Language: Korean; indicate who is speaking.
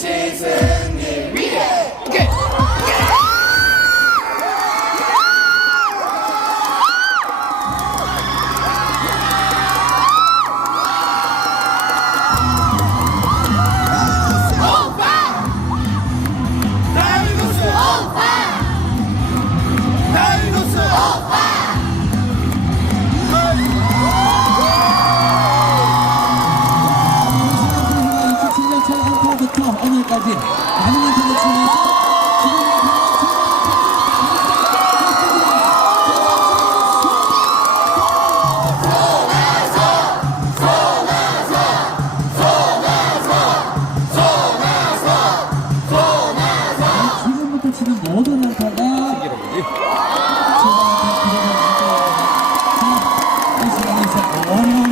Speaker 1: Jesus. 끝까지 많은 한타를 치면서 지금부터 치는 모든 이 손아섭 선수의 다시 한번 박수 부탁